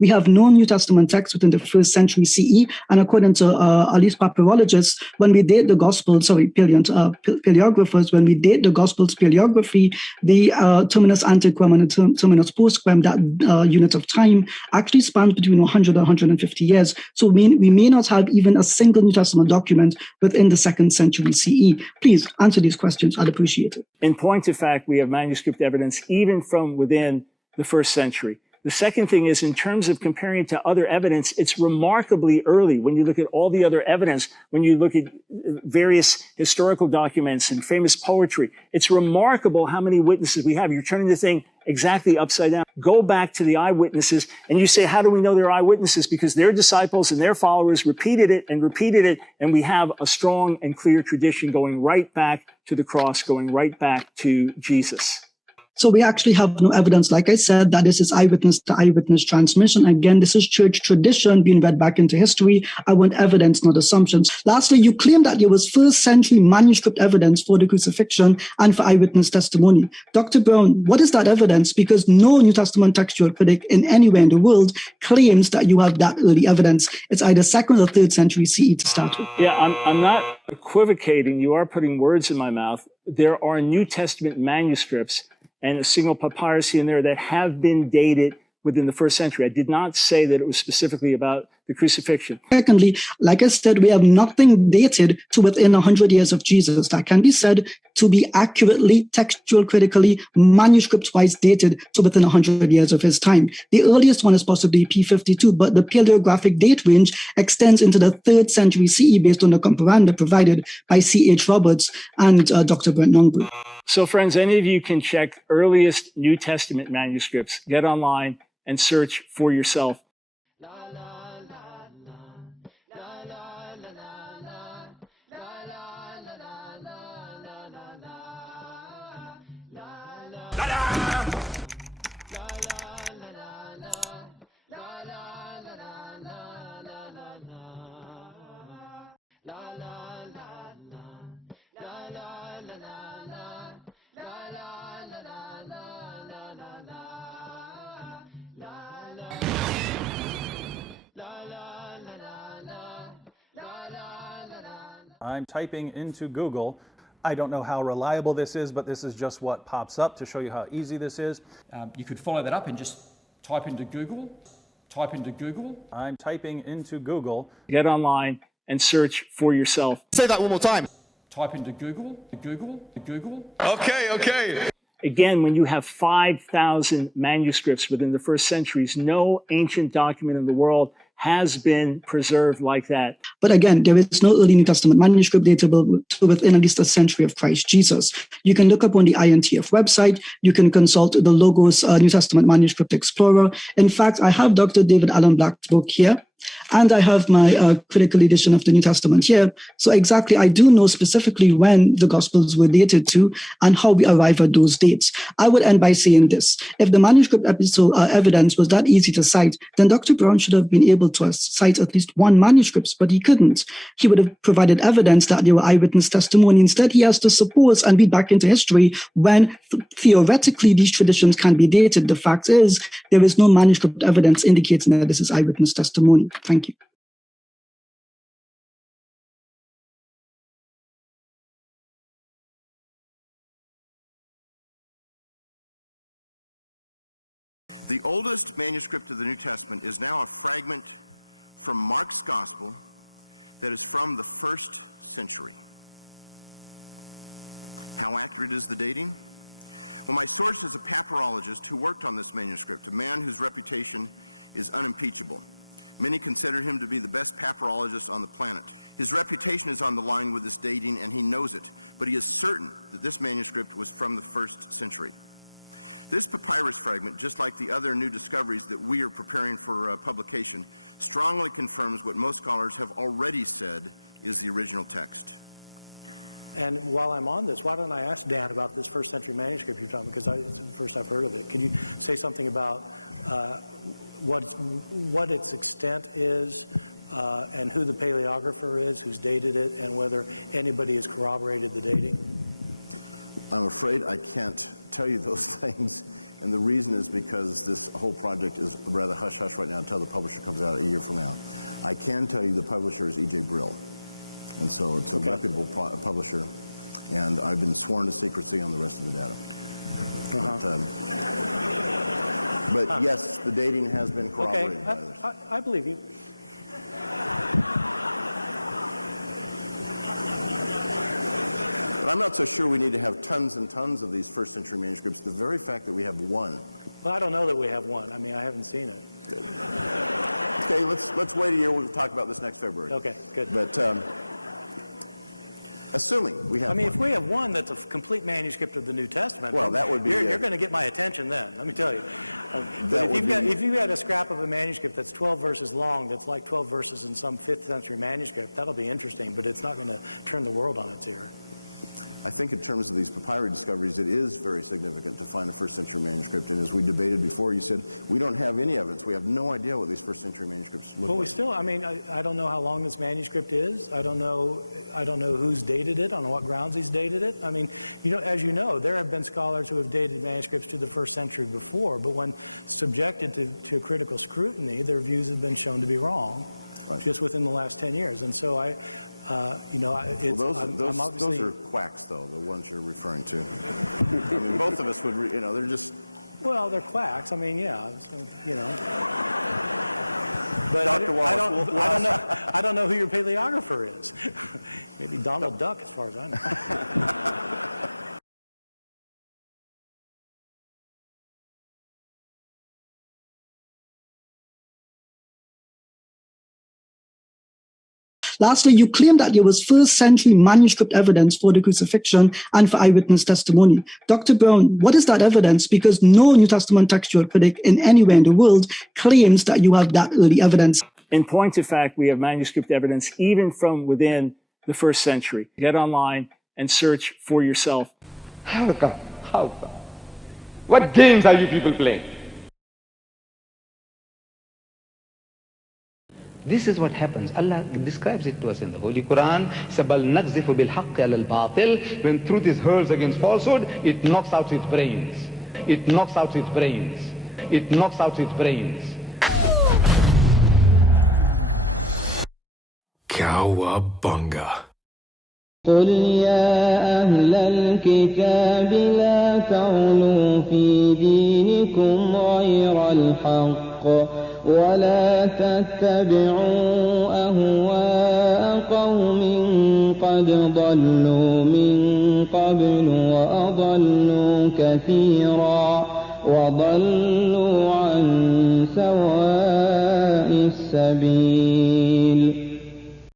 We have no New Testament text within the 1st century CE, and according to at least papyrologists, when we date the Gospels, paleographers, when we date the Gospels paleography, the terminus antiquum and the terminus postquem, that unit of time, actually spans between 100 and 150 years. So we may not have even a single New Testament document within the 2nd century CE. Please answer these questions. I'd appreciate it. In point of fact, we have manuscript evidence even from within the 1st century. The second thing is, in terms of comparing it to other evidence, it's remarkably early when you look at all the other evidence, when you look at various historical documents and famous poetry. It's remarkable how many witnesses we have. You're turning the thing exactly upside down. Go back to the eyewitnesses, and you say, how do we know they're eyewitnesses? Because their disciples and their followers repeated it, and we have a strong and clear tradition going right back to the cross, going right back to Jesus. So we actually have no evidence, like I said, that this is eyewitness to eyewitness transmission. Again, this is church tradition being read back into history. I want evidence, not assumptions. Lastly, you claim that there was 1st century manuscript evidence for the crucifixion and for eyewitness testimony. Dr. Brown, what is that evidence? Because no New Testament textual critic in anywhere in the world claims that you have that early evidence. It's either 2nd or 3rd century CE to start with. Yeah, I'm not equivocating. You are putting words in my mouth. There are New Testament manuscripts and a single papyrus in there that have been dated within the 1st century. I did not say that it was specifically about the crucifixion. Secondly, like I said, we have nothing dated to within 100 years of Jesus that can be said to be accurately, textual critically, manuscript-wise dated to within 100 years of his time. The earliest one is possibly P52, but the paleographic date range extends into the 3rd century CE based on the comparanda provided by C.H. Roberts and Dr. Brent Nongbrew. So friends, any of you can check earliest New Testament manuscripts, get online and search for yourself. I'm typing into Google. I don't know how reliable this is, but this is just what pops up to show you how easy this is. You could follow that up and just type into Google. I'm typing into Google. Get online and search for yourself. Say that one more time. Type into Google. Okay. Again, when you have 5,000 manuscripts within the 1st centuries, no ancient document in the world has been preserved like that. But again, there is no early New Testament manuscript datable to within at least a century of Christ Jesus. You can look up on the INTF website. You can consult the Logos New Testament Manuscript Explorer. In fact, I have Dr. David Allen Black's book here, and I have my critical edition of the New Testament here. So exactly, I do know specifically when the Gospels were dated to and how we arrive at those dates. I would end by saying this. If the manuscript evidence was that easy to cite, then Dr. Brown should have been able to cite at least one manuscript, but he couldn't. He would have provided evidence that there were eyewitness testimony. Instead, he has to suppose and read back into history when theoretically these traditions can be dated. The fact is, there is no manuscript evidence indicating that this is eyewitness testimony. Thank you. The oldest manuscript of the New Testament is now a fragment from Mark's Gospel that is from the 1st century. How accurate is the dating? Well, my source is a papyrologist who worked on this manuscript, a man whose reputation is unimpeachable. Many consider him to be the best papyrologist on the planet. His reputation is on the line with this dating, and he knows it, but he is certain that this manuscript was from the 1st century. This papyrus fragment, just like the other new discoveries that we are preparing for publication, strongly confirms what most scholars have already said is the original text. And while I'm on this, why don't I ask Dan about this 1st century manuscript you're talking about, because it's the first I've heard of it. Could you say something about what its extent is, and who the paleographer is, who's dated it, and whether anybody has corroborated the dating? I'm afraid I can't tell you those things And the reason is because this whole project is rather hush-hush right now until the publisher comes out a year from now. I can tell you the publisher is E.J. Brill. And so it's a reputable publisher. And I've been sworn to secrecy on the rest of the data. But yes, the dating has been corroborated by others. I believe you. But I'm not so sure we need to have tons and tons of these first century manuscripts. The very fact that we have one. Well, I don't know that we have one. I mean, I haven't seen it. Okay, let's wait a year. We'll talk about this next February. Okay, good. But assuming we have I mean, one. if we have one that's a complete manuscript of the New Testament, well, that would be you're going to get my attention then, let me tell you. But if you've got a scrap of a manuscript that's 12 verses long, that's like 12 verses in some 5th century manuscript, that'll be interesting, but it's not going to turn the world on its ear. I think in terms of these papyri discoveries, it is very significant to find a first century manuscript. And as we debated before, you said, we don't have any evidence. We have no idea what these first century manuscripts look Well, like. we still, I mean, I don't know how long this manuscript is. I don't know who's dated it, on what grounds he's dated it. I mean, as you know, there have been scholars who have dated manuscripts to the 1st century before, but when subjected to critical scrutiny, their views have been shown to be wrong, just within the last 10 years. And so those are quacks, though, the ones you're referring to. I mean, both of us would, they're just... Well, they're quacks. I mean, yeah, so, But Dr. Wallace, I don't know who your paleographer is. Maybe Donald Duck, as far as I know. Lastly, you claim that there was first century manuscript evidence for the crucifixion and for eyewitness testimony. Dr. Brown, what is that evidence? Because no New Testament textual critic in anywhere in the world claims that you have that early evidence. In point of fact, we have manuscript evidence even from within the 1st century. Get online and search for yourself. How come? How come? What games are you people playing? This is what happens. Allah describes it to us in the Holy Quran. When truth is hurled against falsehood, it knocks out its brains. It knocks out its brains. It knocks out its brains. Cowabunga. قل يا أهل الكتاب لا تغلوا في دينكم غير الحق ولا تتبعوا أهواء قوم قد ضلوا من قبل وأضلوا كثيرا وضلوا عن سواء السبيل